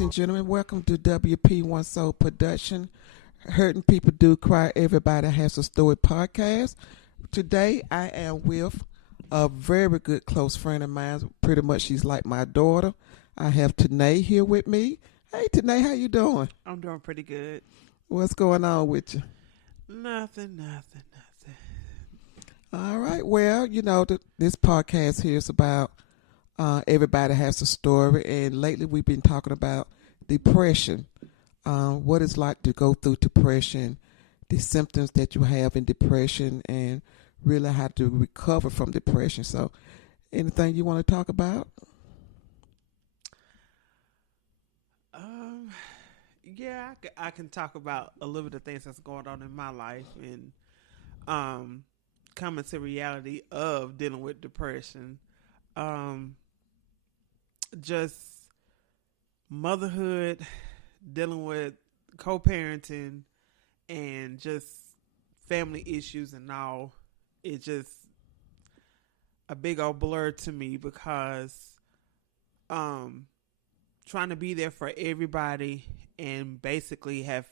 Ladies and gentlemen, welcome to WP1 Soul Production. Hurting People Do Cry, Everybody Has a Story podcast. Today I am with a very good close friend of mine. Pretty much she's like my daughter. I have Tanae here with me. Hey Tanae, how you doing? I'm doing pretty good. What's going on with you? Nothing. All right. Well, this podcast here is about everybody has a story, and lately we've been talking about depression. What it's like to go through depression, the symptoms that you have in depression, and really how to recover from depression. So, anything you want to talk about? Yeah, I can talk about a little bit of things that's going on in my life and coming to reality of dealing with depression. Just motherhood, dealing with co-parenting, and just family issues and all. It's just a big old blur to me because trying to be there for everybody and basically have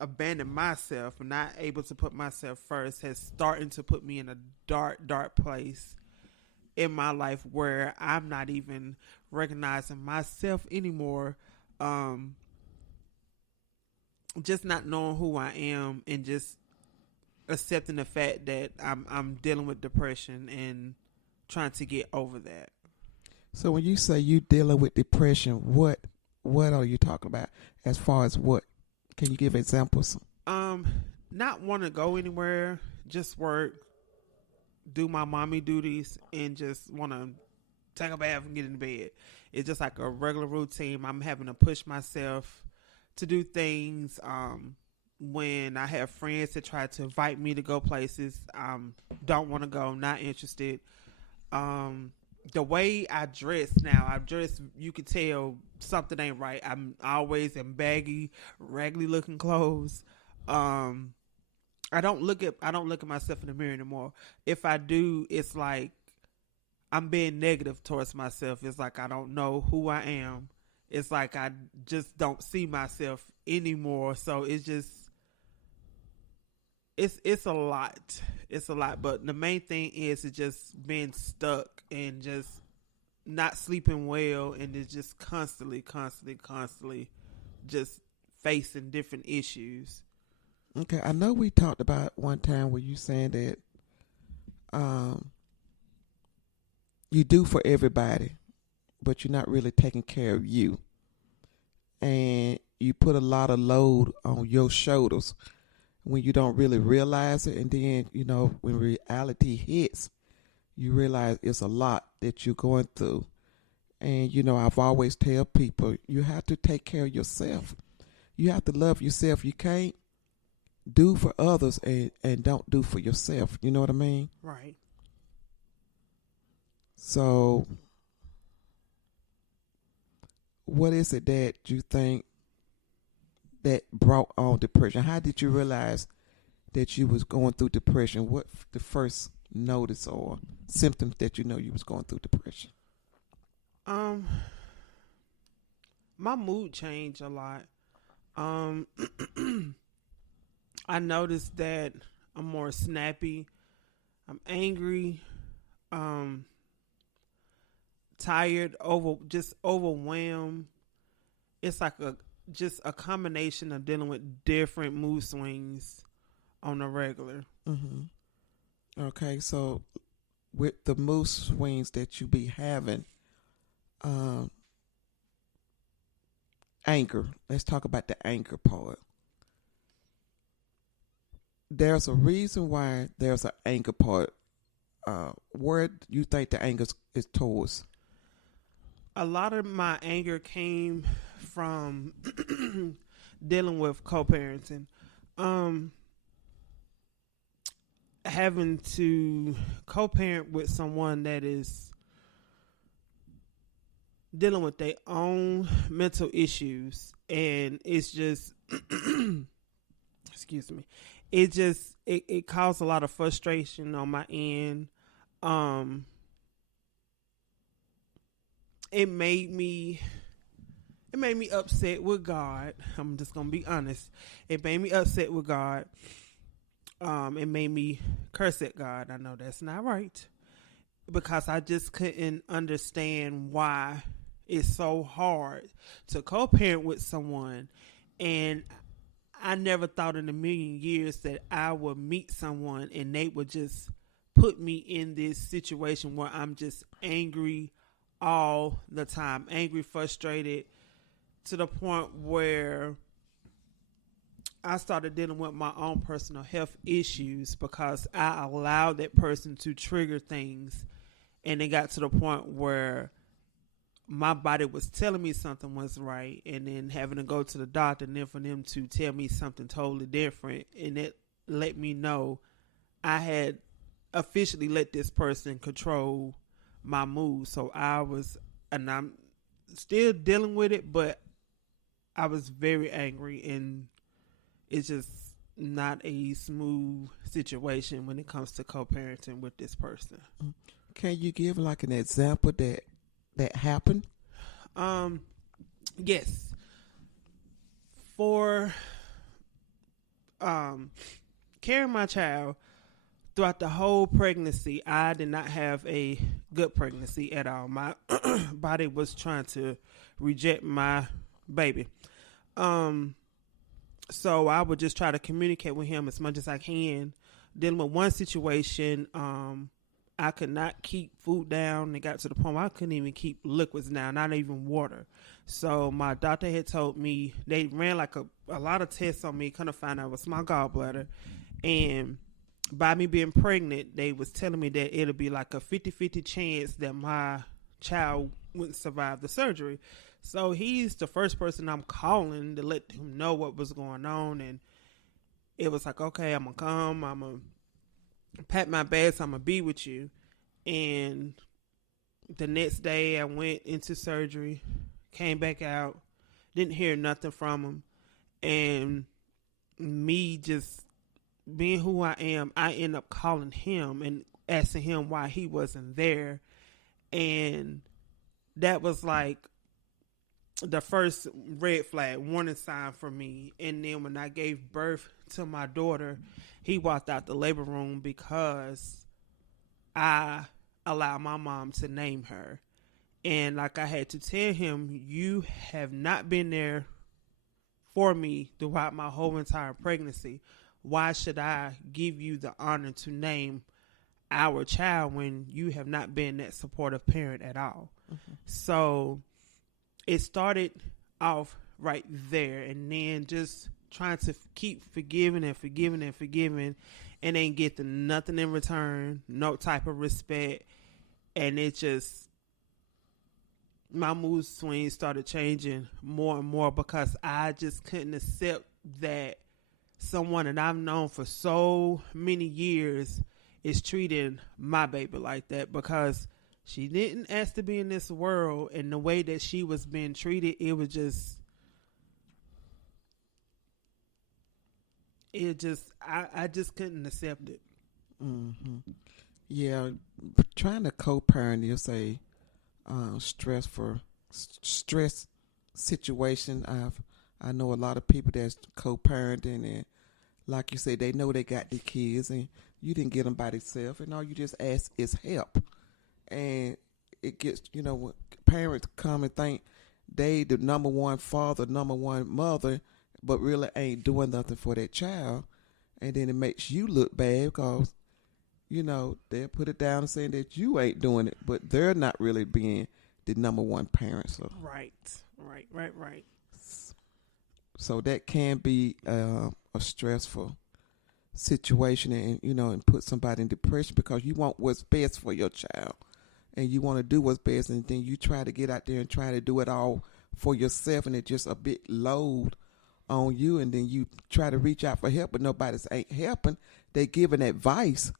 abandoned myself and not able to put myself first has started to put me in a dark place in my life where I'm not even recognizing myself anymore. Just not knowing who I am and just accepting the fact that I'm dealing with depression and trying to get over that. So when you say you dealing with depression, what are you talking about? As far as what? Can you give examples? Not want to go anywhere, just work, do my mommy duties, and just want to take a bath and get in bed. It's just like a regular routine. I'm having to push myself to do things. When I have friends that try to invite me to go places, don't want to go, not interested. The way I dress now, you can tell something ain't right. I'm always in baggy, raggedy looking clothes. I don't look at myself in the mirror anymore. If I do, it's like I'm being negative towards myself. It's like I don't know who I am. It's like I just don't see myself anymore. So it's just it's a lot. It's a lot. But the main thing is just being stuck and just not sleeping well, and it's just constantly just facing different issues. Okay, I know we talked about one time where you saying that you do for everybody, but you're not really taking care of you. And you put a lot of load on your shoulders when you don't really realize it. And then, when reality hits, you realize it's a lot that you're going through. And, I've always tell people, you have to take care of yourself. You have to love yourself. You can't do for others and don't do for yourself. You know what I mean? Right. So what is it that you think that brought on depression? How did you realize that you was going through depression? What the first notice or symptoms that you was going through depression? My mood changed a lot. I noticed that I'm more snappy. I'm angry. Tired, just overwhelmed. It's like just a combination of dealing with different mood swings on a regular. Mm-hmm. Okay, so with the mood swings that you be having, anger. Let's talk about the anger part. There's a reason why there's an anger part. Where do you think the anger is towards? A lot of my anger came from dealing with co-parenting. Having to co-parent with someone that is dealing with their own mental issues, and it's just excuse me, it caused a lot of frustration on my end. It made me It made me upset with God. I'm just gonna be honest. It made me upset with God. It made me curse at God. I know that's not right because I just couldn't understand why it's so hard to co-parent with someone, and I never thought in a million years that I would meet someone and they would just put me in this situation where I'm just angry all the time, angry, frustrated, to the point where I started dealing with my own personal health issues because I allowed that person to trigger things. And it got to the point where my body was telling me something was right, and then having to go to the doctor, and then for them to tell me something totally different. And it let me know I had officially let this person control my mood. So I was, and I'm still dealing with it, but I was very angry, and it's just not a smooth situation when it comes to co-parenting with this person. Can you give like an example that happened? Yes. For carrying my child throughout the whole pregnancy, I did not have a good pregnancy at all. My body was trying to reject my baby. So I would just try to communicate with him as much as I can. Dealing with one situation, I could not keep food down. It got to the point where I couldn't even keep liquids down, not even water. So my doctor had told me, they ran like a lot of tests on me, couldn't find out it was my gallbladder. And by me being pregnant, they was telling me that it'll be like a 50-50 chance that my child wouldn't survive the surgery. So he's the first person I'm calling to let him know what was going on. And it was like, okay, I'm going to come. I'm going to pack my bags. I'm going to be with you. And the next day I went into surgery, came back out, didn't hear nothing from him. And me just being who I am, I end up calling him and asking him why he wasn't there. And that was like the first red flag, warning sign for me. And then when I gave birth to my daughter, he walked out the labor room because I allowed my mom to name her. And like I had to tell him, you have not been there for me throughout my whole entire pregnancy. Why should I give you the honor to name our child when you have not been that supportive parent at all? Mm-hmm. So it started off right there, and then just trying to keep forgiving and forgiving and forgiving, and ain't getting nothing in return, no type of respect. And it just, my mood swings started changing more and more because I just couldn't accept that someone that I've known for so many years is treating my baby like that, because she didn't ask to be in this world, and the way that she was being treated, it was just, I just couldn't accept it. Mm-hmm. Yeah, trying to co-parent is a stress situation. I know a lot of people that's co-parenting, and like you say, they know they got their kids, and you didn't get them by themselves, and all you just ask is help. And it gets, when parents come and think they the number one father, number one mother, but really ain't doing nothing for that child, and then it makes you look bad because they'll put it down and saying that you ain't doing it, but they're not really being the number one parent. So right. So that can be a stressful situation, and put somebody in depression because you want what's best for your child, and you want to do what's best, and then you try to get out there and try to do it all for yourself, and it's just a big load on you, and then you try to reach out for help, but nobody's ain't helping. They giving advice,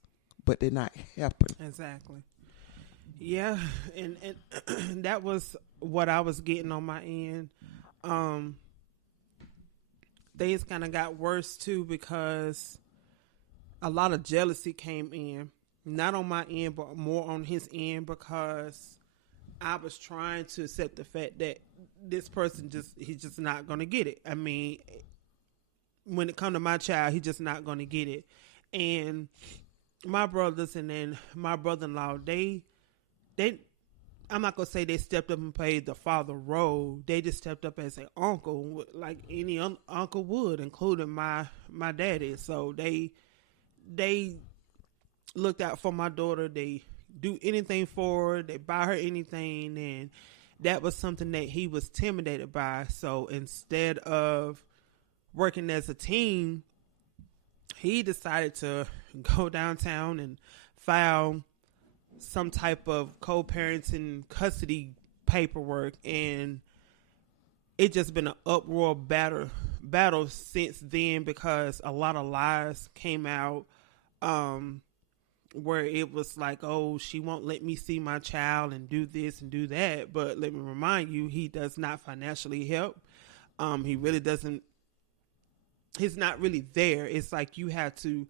but they're not helping. Exactly. Yeah, and that was what I was getting on my end. Things kind of got worse too because a lot of jealousy came in, not on my end, but more on his end, because I was trying to accept the fact that this person he's just not gonna get it. I mean, when it come to my child, he's just not gonna get it. And my brothers and then my brother-in-law, they I'm not gonna say they stepped up and played the father role. They just stepped up as an uncle, like any uncle would, including my daddy. So they looked out for my daughter. They do anything for her. They buy her anything, and that was something that he was intimidated by. So instead of working as a team, he decided to go downtown and file some type of co-parenting custody paperwork, and it just been an uproar battle since then, because a lot of lies came out, where it was like, oh, she won't let me see my child and do this and do that. But let me remind you, he does not financially help. He really doesn't. He's not really there. It's like you have to.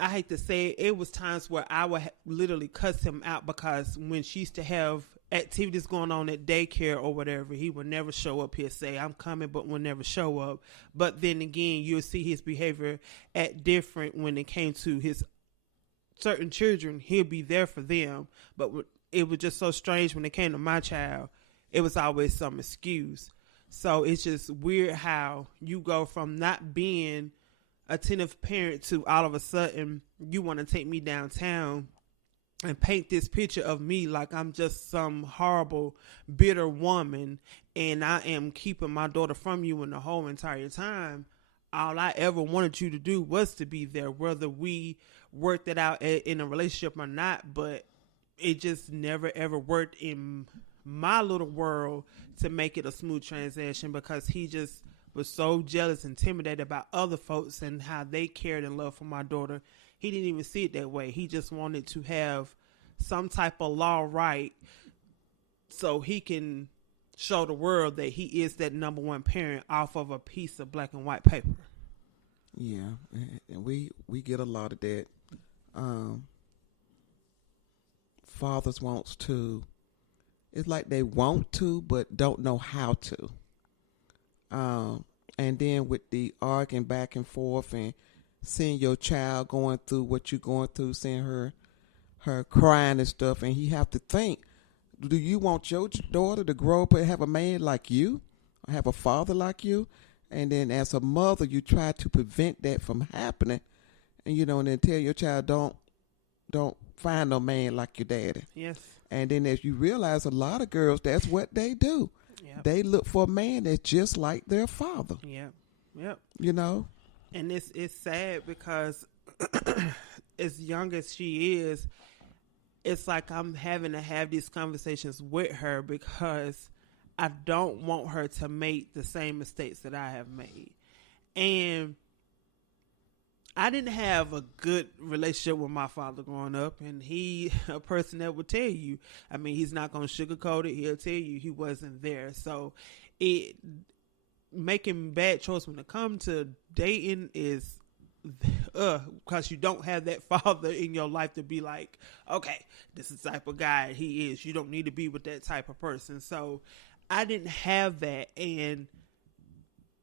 I hate to say it, it was times where I would literally cuss him out, because when she used to have activities going on at daycare or whatever, he would never show up. He'd say, I'm coming, but would never show up. But then again, you'll see his behavior act different when it came to his certain children. He'll be there for them. But it was just so strange when it came to my child. It was always some excuse. So it's just weird how you go from not being attentive parent to all of a sudden you want to take me downtown and paint this picture of me like I'm just some horrible, bitter woman, and I am keeping my daughter from you. In the whole entire time, all I ever wanted you to do was to be there, whether we worked it out in a relationship or not. But it just never ever worked in my little world to make it a smooth transition, because he just was so jealous and intimidated about other folks and how they cared and loved for my daughter. He didn't even see it that way. He just wanted to have some type of law right so he can show the world that he is that number one parent off of a piece of black and white paper. Yeah, and we get a lot of that. Fathers wants to. It's like they want to, but don't know how to. And then with the arguing back and forth and seeing your child going through what you're going through, seeing her crying and stuff, and he have to think, do you want your daughter to grow up and have a man like you, or have a father like you? And then as a mother, you try to prevent that from happening, and and then tell your child, don't find no man like your daddy. Yes. And then as you realize, a lot of girls, that's what they do. Yep. They look for a man that's just like their father. Yep. And it's sad, because as young as she is, it's like I'm having to have these conversations with her, because I don't want her to make the same mistakes that I have made. And I didn't have a good relationship with my father growing up, and he a person that would tell you. I mean, he's not going to sugarcoat it. He'll tell you he wasn't there. So making bad choices when it comes to dating is because you don't have that father in your life to be like, okay, this is the type of guy he is. You don't need to be with that type of person. So I didn't have that, and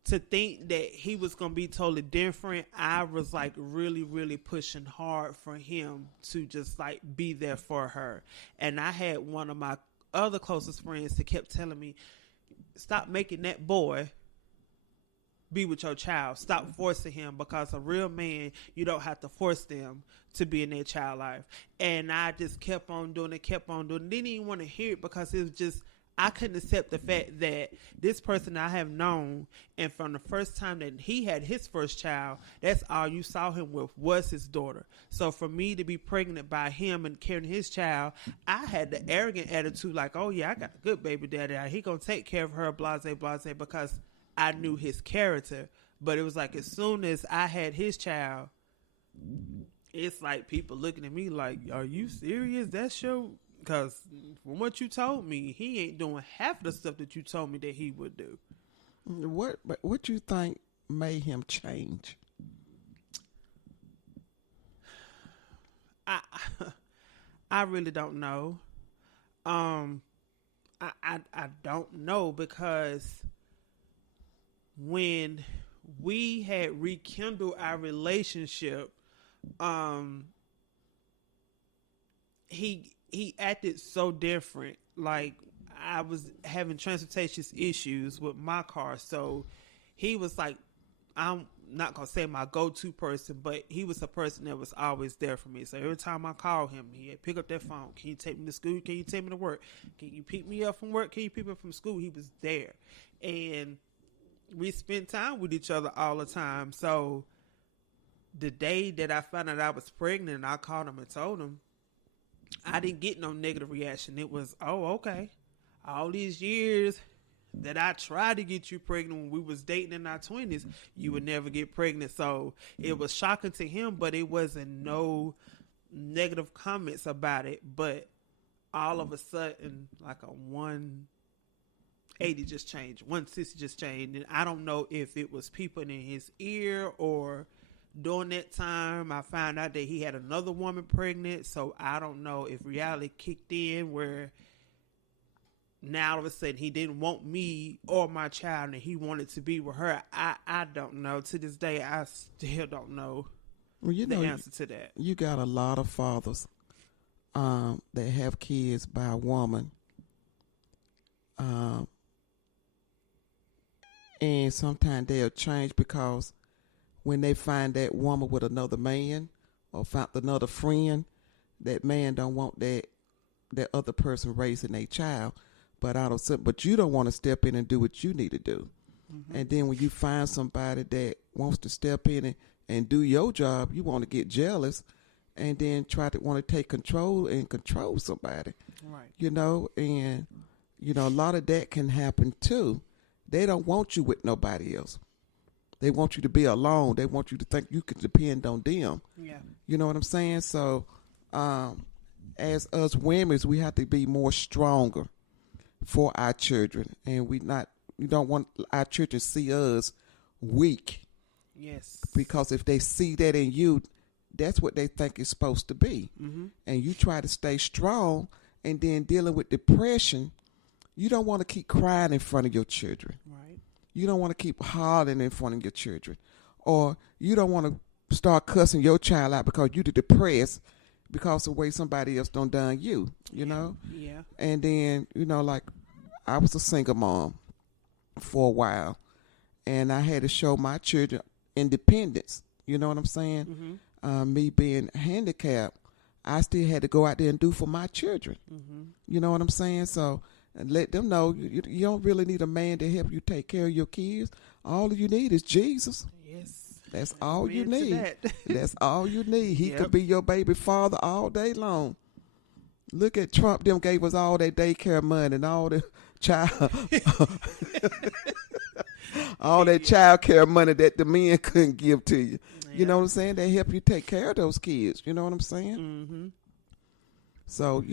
to think that he was going to be totally different, I was like really, really pushing hard for him to just like be there for her. And I had one of my other closest friends that kept telling me, stop making that boy be with your child. Stop forcing him, because a real man, you don't have to force them to be in their child life. And I just kept on doing it. Didn't even want to hear it, because it was just, I couldn't accept the fact that this person I have known, and from the first time that he had his first child, that's all you saw him with was his daughter. So for me to be pregnant by him and carrying his child, I had the arrogant attitude like, oh yeah, I got a good baby daddy. He gonna take care of her, blase, because I knew his character. But it was like, as soon as I had his child, it's like people looking at me like, are you serious? That's your... Because from what you told me, he ain't doing half the stuff that you told me that he would do. What you think made him change? I really don't know. I don't know because when we had rekindled our relationship, um, he acted so different. Like I was having transportation issues with my car, so he was like, I'm not gonna say my go-to person, but he was a person that was always there for me. So every time I called him, he'd pick up that phone. Can you take me to school? Can you take me to work? Can you pick me up from work? Can you pick me up from school? He was there, and we spent time with each other all the time. So the day that I found out I was pregnant, I called him and told him. I didn't get no negative reaction. It was, oh, okay. All these years that I tried to get you pregnant when we was dating in our 20s, you would never get pregnant. So it was shocking to him, but it wasn't no negative comments about it. But all of a sudden, like a 180 just changed, 160 just changed. And I don't know if it was people in his ear or during that time I found out that he had another woman pregnant. So I don't know if reality kicked in where now all of a sudden he didn't want me or my child and he wanted to be with her. I don't know. To this day, I still don't know the answer to that. You got a lot of fathers that have kids by a woman. And sometimes they'll change because when they find that woman with another man or found another friend, that man don't want that other person raising their child. But you don't want to step in and do what you need to do. Mm-hmm. And then when you find somebody that wants to step in and do your job, you want to get jealous and then want to take control and control somebody. Right. And a lot of that can happen too. They don't want you with nobody else. They want you to be alone. They want you to think you can depend on them. Yeah. You know what I'm saying? So as us women, we have to be more stronger for our children, and we don't want our children to see us weak. Yes. Because if they see that in you, that's what they think it's supposed to be. Mm-hmm. And you try to stay strong, and then dealing with depression, you don't want to keep crying in front of your children. Right. You don't want to keep hollering in front of your children, or you don't want to start cussing your child out because you're depressed because of the way somebody else done you, you know? Yeah. And then, like I was a single mom for a while, and I had to show my children independence. You know what I'm saying? Mm-hmm. Me being handicapped, I still had to go out there and do for my children. Mm-hmm. You know what I'm saying? So let them know you don't really need a man to help you take care of your kids. All you need is Jesus. Yes. That's all you need. That's all you need. He could be your baby father all day long. Look at Trump. Them gave us all that daycare money and all the all that child care money that the men couldn't give to you. Yeah. You know what I'm saying? They help you take care of those kids. You know what I'm saying? Mm-hmm. So,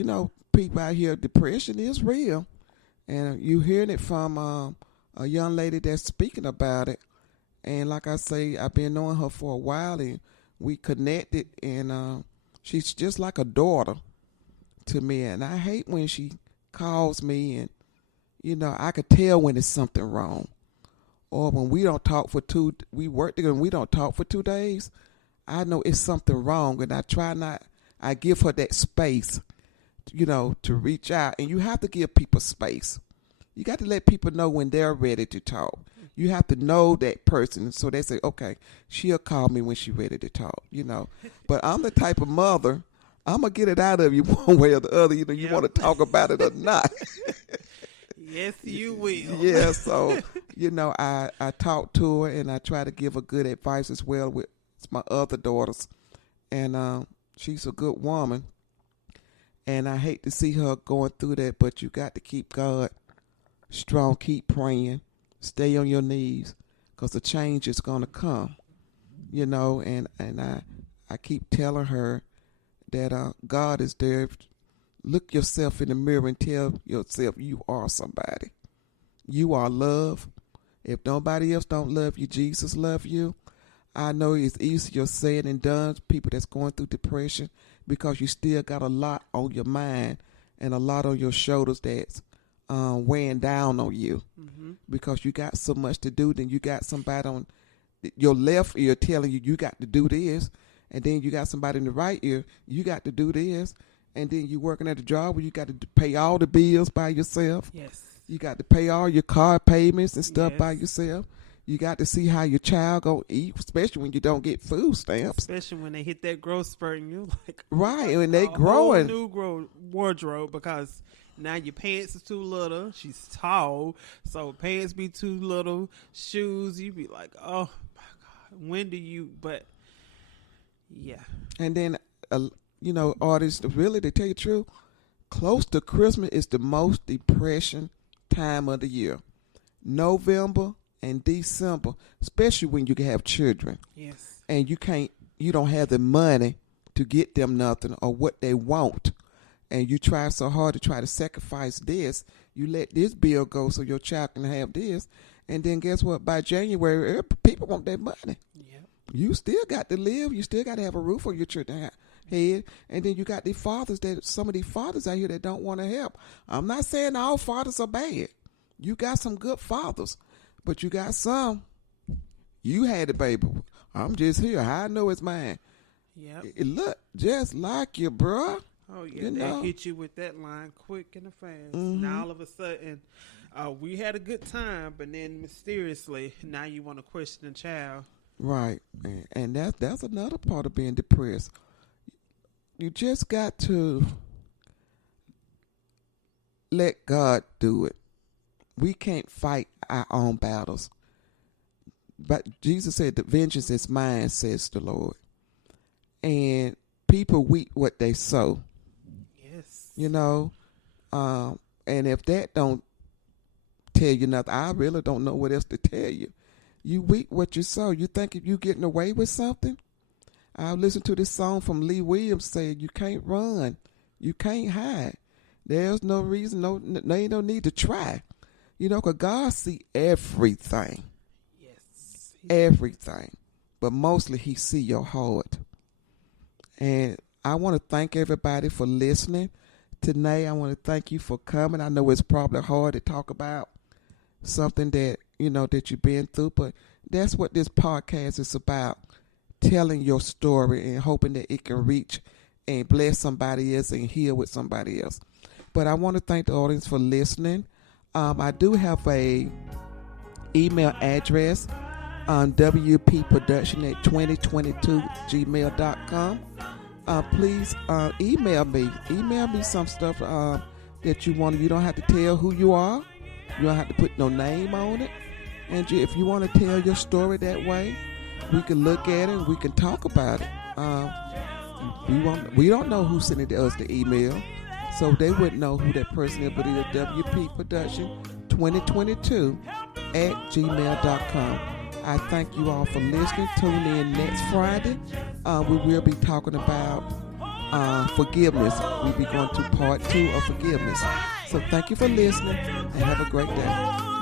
people out here, depression is real. And you hearing it from a young lady that's speaking about it. And like I say, I've been knowing her for a while, and we connected, and she's just like a daughter to me. And I hate when she calls me, and, I could tell when it's something wrong. Or when we don't talk for we work together and we don't talk for 2 days, I know it's something wrong. And I give her that space, to reach out. And you have to give people space. You got to let people know when they're ready to talk. You have to know that person, so they say, okay, she'll call me when she's ready to talk, But I'm the type of mother, I'm going to get it out of you one way or the other, you want to talk about it or not. Yes, you will. Yeah, so, I talk to her, and I try to give her good advice as well with my other daughters. And she's a good woman. And I hate to see her going through that, but you got to keep God strong, keep praying. Stay on your knees, because the change is going to come, and I keep telling her that God is there. Look yourself in the mirror and tell yourself you are somebody. You are love. If nobody else don't love you, Jesus love you. I know it's easier said than done, people that's going through depression, because you still got a lot on your mind and a lot on your shoulders that's weighing down on you, because you got so much to do. Then you got somebody on your left ear telling you you got to do this, and then you got somebody in the right ear, you got to do this, and then you working at a job where you got to pay all the bills by yourself. Yes. You got to pay all your car payments and stuff Yes. by yourself. You got to see how your child gonna eat, especially when you don't get food stamps. Especially when they hit that growth spurt and you're like, Right, and they a growing. whole new wardrobe, because now your pants is too little. She's tall, so pants be too little. Shoes, you be like, oh my God, when do you? But yeah. And then, artists, really, to tell you the truth, close to Christmas is the most depression time of the year. November and December, especially when you have children. Yes. And you don't have the money to get them nothing or what they want. And you try so hard to try to sacrifice this. You let this bill go so your child can have this. And then guess what? By January, people want their money. Yep. You still got to live. You still got to have a roof over your children's head. And then you got the fathers, some of these fathers out here that don't want to help. I'm not saying all fathers are bad. You got some good fathers. But you got some. You had it, baby. I'm just here. How I know it's mine. Yep. It look just like you, bruh. Oh, yeah. They hit you with that line quick and fast. Now, all of a sudden, we had a good time, but then mysteriously, now you want to question the child. Right. And that's another part of being depressed. You just got to let God do it. We can't fight our own battles. But Jesus said, the vengeance is mine, says the Lord. And people reap what they sow. Yes. And if that don't tell you nothing, I really don't know what else to tell you. You reap what you sow. You think if you getting away with something? I listened to this song from Lee Williams saying, you can't run. You can't hide. There's no reason, there ain't no need to try. Because God see everything. Yes. Everything. But mostly he see your heart. And I want to thank everybody for listening. Tanae, I want to thank you for coming. I know it's probably hard to talk about something that, that you've been through, but that's what this podcast is about. Telling your story and hoping that it can reach and bless somebody else and heal with somebody else. But I want to thank the audience for listening. I do have a email address on wpproduction@2022gmail.com. Please email me. Email me some stuff that you want. You don't have to tell who you are. You don't have to put no name on it. And if you want to tell your story that way, we can look at it and we can talk about it. We don't know who sent us the email, so they wouldn't know who that person is, but it's wpproduction2022@gmail.com. I thank you all for listening. Tune in next Friday. We will be talking about forgiveness. We'll be going to part 2 of forgiveness. So thank you for listening and have a great day.